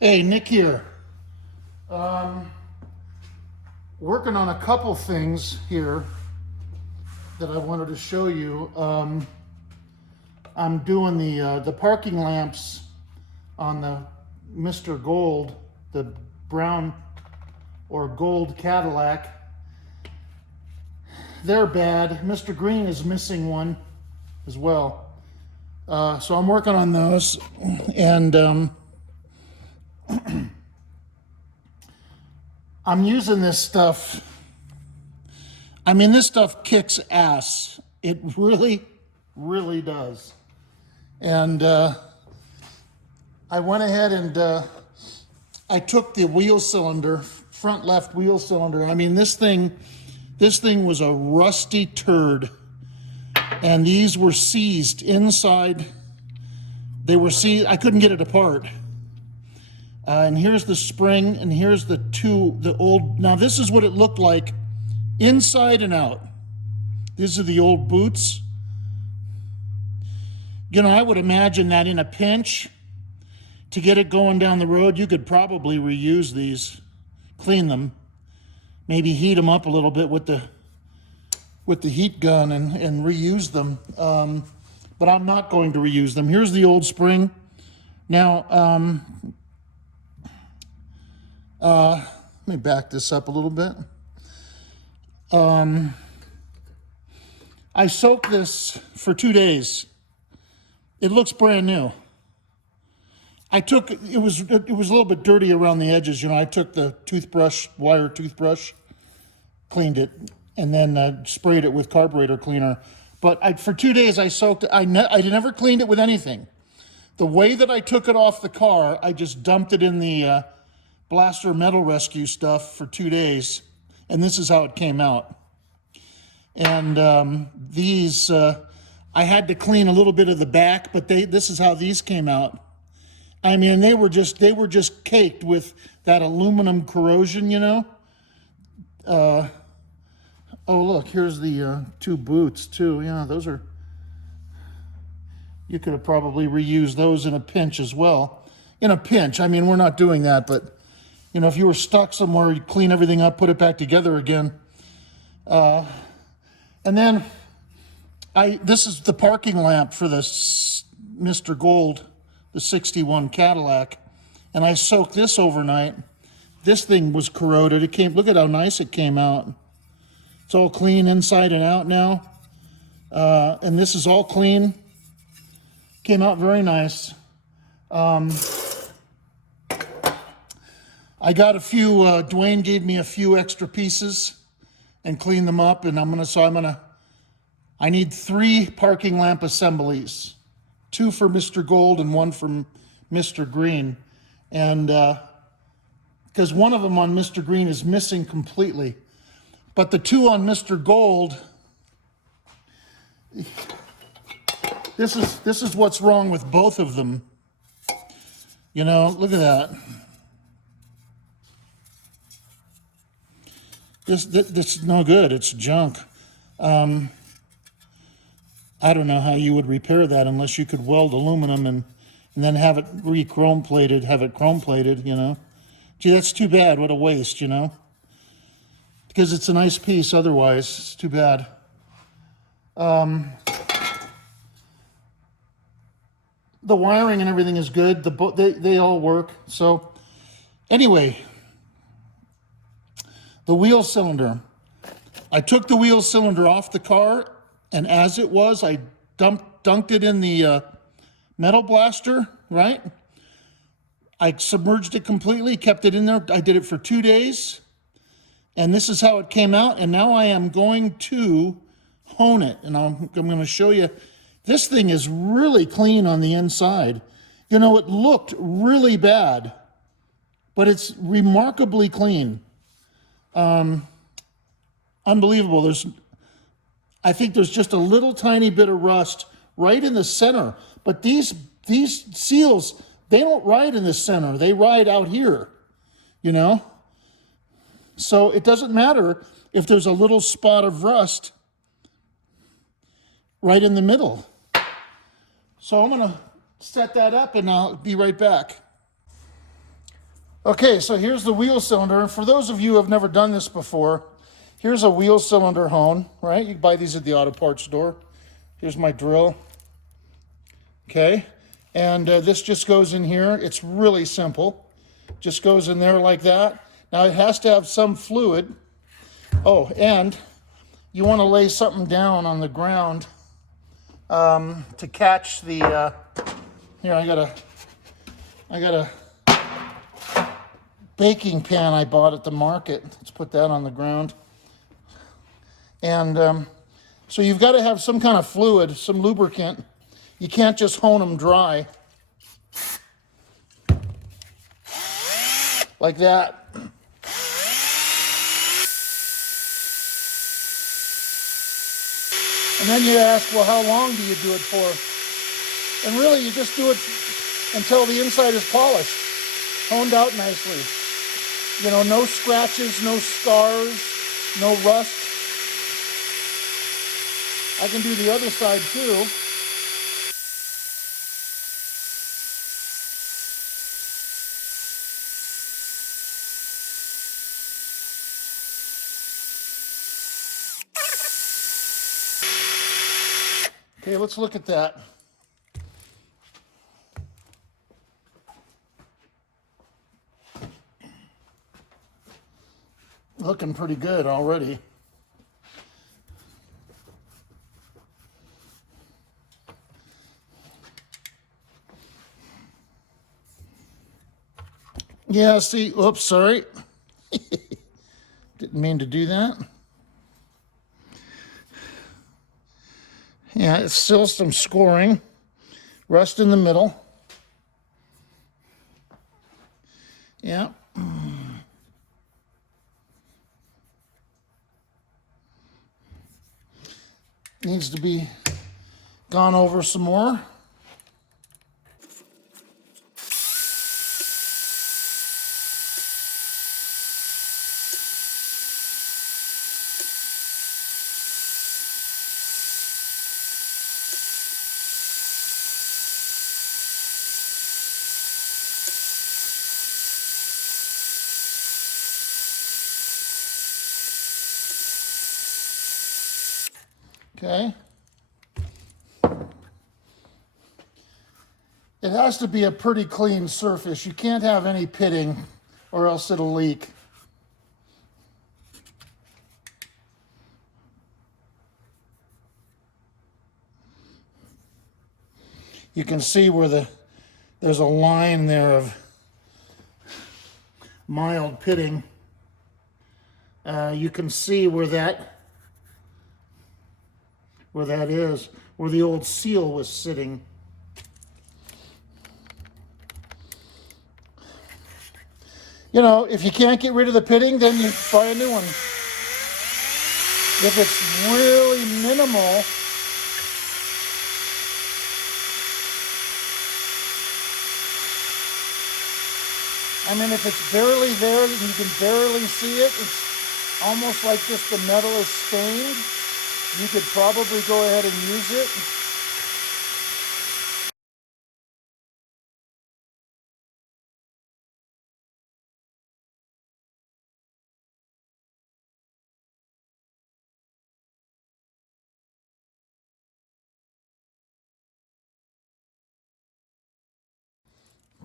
Hey, Nick here. Um, Working on a couple things here that I wanted to show you. I'm doing the parking lamps on the Mr. Gold, the brown or gold Cadillac. They're bad. Mr. Green is missing one as well. So I'm working on those, and I'm using this stuff. I mean, this stuff kicks ass. It really, really does. And I went ahead and I took the wheel cylinder, front left wheel cylinder. I mean, this thing was a rusty turd, and these were seized inside. They were seized. I couldn't get it apart. And here's the spring, and here's the old. Now this is what it looked like inside and out. These are the old boots. You know, I would imagine that in a pinch, to get it going down the road, you could probably reuse these, clean them, maybe heat them up a little bit with the heat gun and reuse them. But I'm not going to reuse them. Here's the old spring. Now, let me back this up a little bit. I soaked this for 2 days. It looks brand new. It was a little bit dirty around the edges. You know, I took the wire toothbrush, cleaned it, and then sprayed it with carburetor cleaner. But for 2 days I soaked it. I never cleaned it with anything. The way that I took it off the car, I just dumped it in the Blaster Metal Rescue stuff for 2 days, and this is how it came out. And these, I had to clean a little bit of the back, but this is how these came out. I mean, they were just caked with that aluminum corrosion, you know. Oh, look, here's the two boots too. Yeah, those are. You could have probably reused those in a pinch as well. In a pinch, I mean, we're not doing that, but you know, if you were stuck somewhere, you clean everything up, put it back together again. And then this is the parking lamp for the Mr. Gold, the 61 Cadillac, and I soaked this overnight. This thing was corroded. Look at how nice it came out. It's all clean inside and out now. And this is all clean. Came out very nice. I got a few, Dwayne gave me a few extra pieces and cleaned them up, and I need 3 parking lamp assemblies, 2 for Mr. Gold and 1 for Mr. Green. And because one of them on Mr. Green is missing completely. But the 2 on Mr. Gold, this is what's wrong with both of them. You know, look at that. This is no good. It's junk. I don't know how you would repair that unless you could weld aluminum and then have it chrome plated, you know. Gee, that's too bad. What a waste, you know. Because it's a nice piece otherwise. It's too bad. The wiring and everything is good. They all work. So anyway, the wheel cylinder. I took the wheel cylinder off the car, and as it was, I dunked it in the metal blaster, right? I submerged it completely, kept it in there. I did it for 2 days, and this is how it came out. And now I am going to hone it, and I'm going to show you. This thing is really clean on the inside. You know, it looked really bad, but it's remarkably clean. Unbelievable. I think there's just a little tiny bit of rust right in the center, but these seals, they don't ride in the center. They ride out here, you know? So it doesn't matter if there's a little spot of rust right in the middle. So I'm going to set that up and I'll be right back. Okay, so here's the wheel cylinder. And for those of you who have never done this before, here's a wheel cylinder hone, right? You can buy these at the auto parts store. Here's my drill. Okay, and this just goes in here. It's really simple. Just goes in there like that. Now it has to have some fluid. Oh, and you want to lay something down on the ground to catch the. Here, I got a baking pan I bought at the market. Let's put that on the ground. And so you've got to have some kind of fluid, some lubricant. You can't just hone them dry like that. And then you ask, well, how long do you do it for? And really, you just do it until the inside is polished, honed out nicely. You know, no scratches, no scars, no rust. I can do the other side too. Okay, let's look at that. Looking pretty good already. Yeah, see, oops, sorry. Didn't mean to do that. Yeah, it's still some scoring. Rust in the middle. Yeah. Needs to be gone over some more. Okay. It has to be a pretty clean surface. You can't have any pitting or else it'll leak. You can see where there's a line there of mild pitting. You can see where that is, where the old seal was sitting. You know, if you can't get rid of the pitting, then you buy a new one. If it's really minimal, I mean, if it's barely there and you can barely see it, it's almost like just the metal is stained, you could probably go ahead and use it.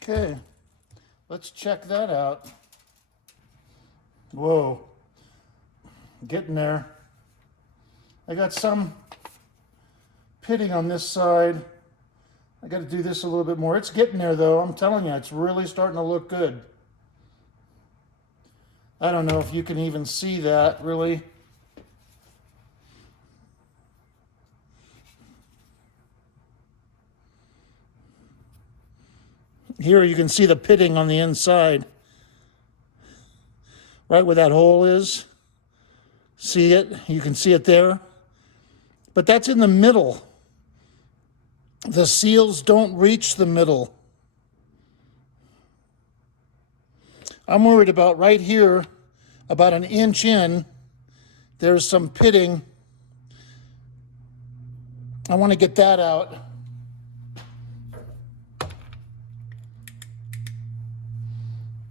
Okay, let's check that out. Whoa, getting there. I got some pitting on this side. I got to do this a little bit more. It's getting there though. I'm telling you, it's really starting to look good. I don't know if you can even see that really. Here you can see the pitting on the inside. Right where that hole is. See it? You can see it there. But that's in the middle. The seals don't reach the middle. I'm worried about right here, about an inch in, there's some pitting. I want to get that out.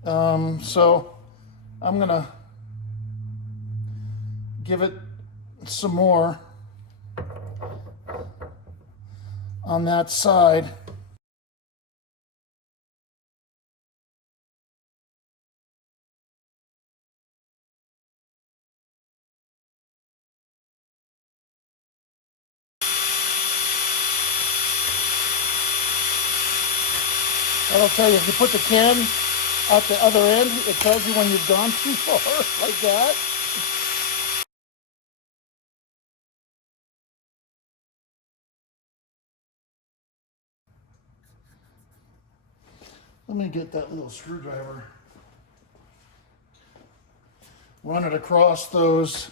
So I'm gonna give it some more on that side. I'll tell you, if you put the can at the other end, it tells you when you've gone too far, like that. Let me get that little screwdriver. Run it across those.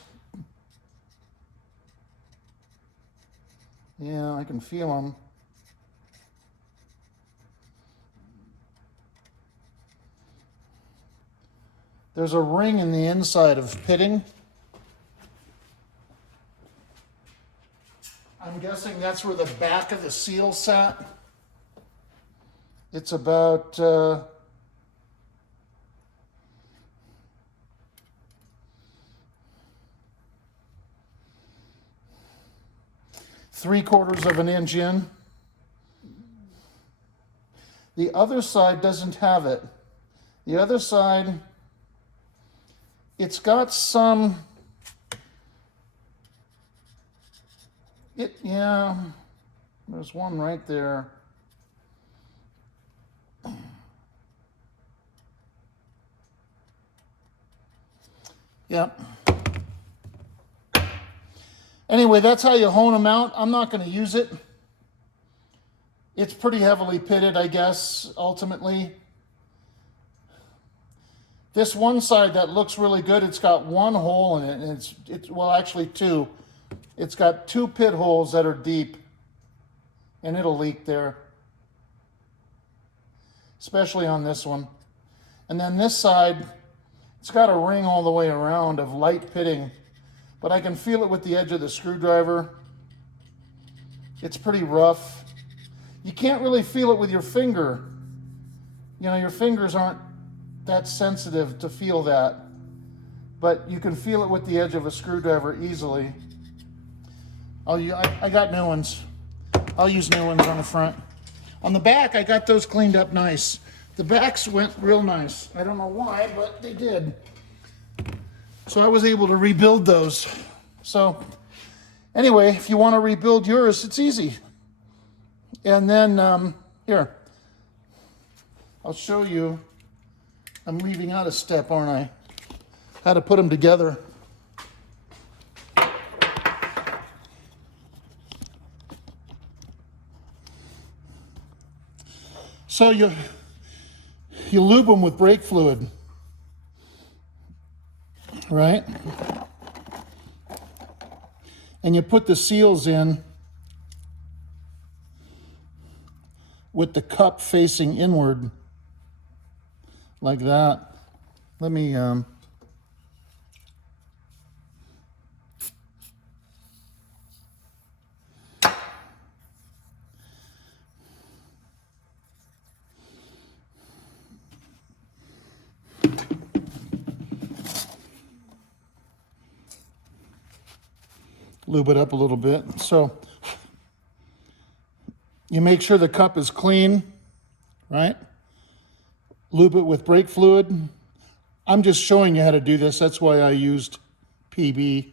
Yeah, I can feel them. There's a ring in the inside of pitting. I'm guessing that's where the back of the seal sat. It's about 3/4 of an inch in. The other side doesn't have it. The other side, it's got some, yeah, there's one right there. Yep. Anyway, that's how you hone them out. I'm not going to use it. It's pretty heavily pitted, I guess, ultimately. This one side that looks really good, it's got one hole in it, and it's well, actually two. It's got 2 pit holes that are deep, and it'll leak there, especially on this one. And then this side, it's got a ring all the way around of light pitting, but I can feel it with the edge of the screwdriver. It's pretty rough. You can't really feel it with your finger. You know, your fingers aren't that sensitive to feel that, but you can feel it with the edge of a screwdriver easily. I got new ones. I'll use new ones on the front. On the back, I got those cleaned up nice. The backs went real nice. I don't know why, but they did. So I was able to rebuild those. So anyway, if you want to rebuild yours, it's easy. And then here, I'll show you. I'm leaving out a step, aren't I? How to put them together. So you lube them with brake fluid, right? And you put the seals in with the cup facing inward, like that. Let me lube it up a little bit. So you make sure the cup is clean, right? Lube it with brake fluid. I'm just showing you how to do this. That's why I used PB,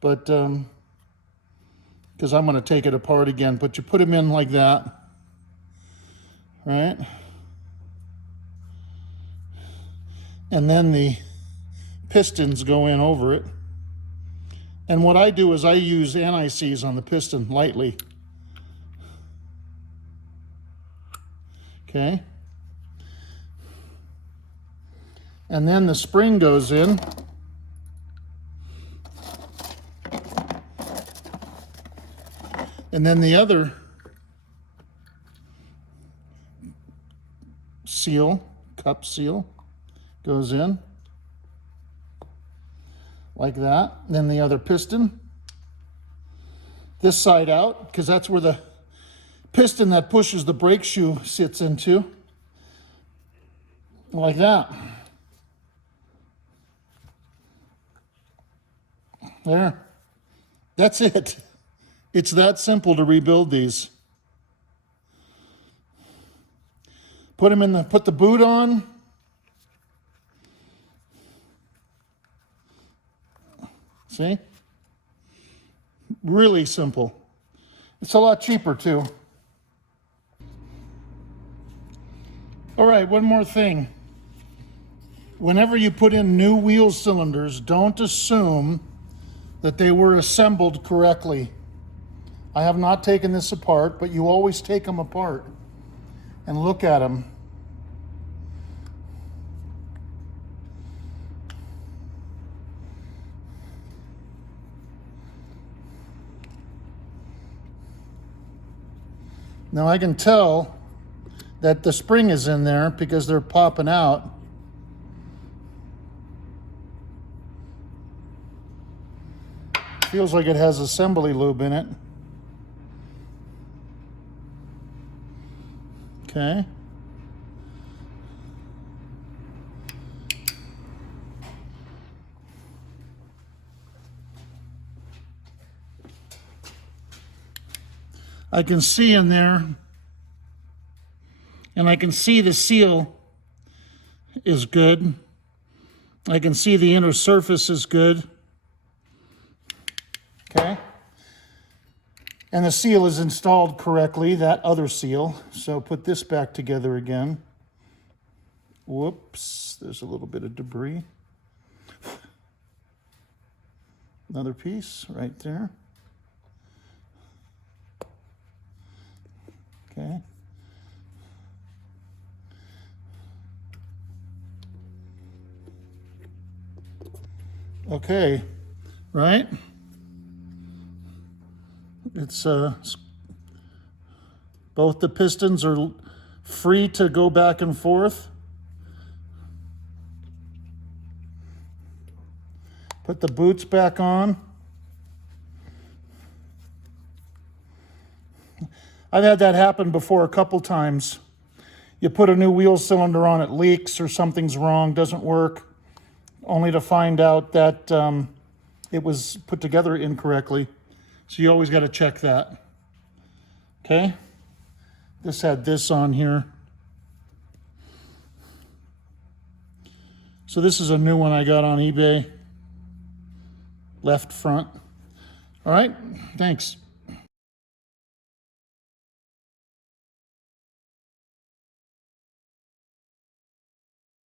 but because I'm going to take it apart again. But you put them in like that, right? And then the pistons go in over it. And what I do is I use anti-seize on the piston lightly. Okay. And then the spring goes in. And then the other seal, cup seal, goes in like that. Then the other piston, this side out, because that's where the piston that pushes the brake shoe sits into. like that. There. That's it. It's that simple to rebuild these. Put the boot on. See? Really simple. It's a lot cheaper too. All right, one more thing. Whenever you put in new wheel cylinders, don't assume that they were assembled correctly. I have not taken this apart, but you always take them apart and look at them. Now I can tell that the spring is in there because they're popping out. Feels like it has assembly lube in it. Okay. I can see in there, and I can see the seal is good. I can see the inner surface is good. Okay. And the seal is installed correctly, that other seal. So put this back together again. Whoops, there's a little bit of debris. Another piece right there. Okay. Okay, right? It's both the pistons are free to go back and forth. Put the boots back on. I've had that happen before a couple times. You put a new wheel cylinder on, it leaks or something's wrong, doesn't work, only to find out that it was put together incorrectly. So you always got to check that. Okay? This had this on here. So this is a new one I got on eBay. Left front. All right, thanks.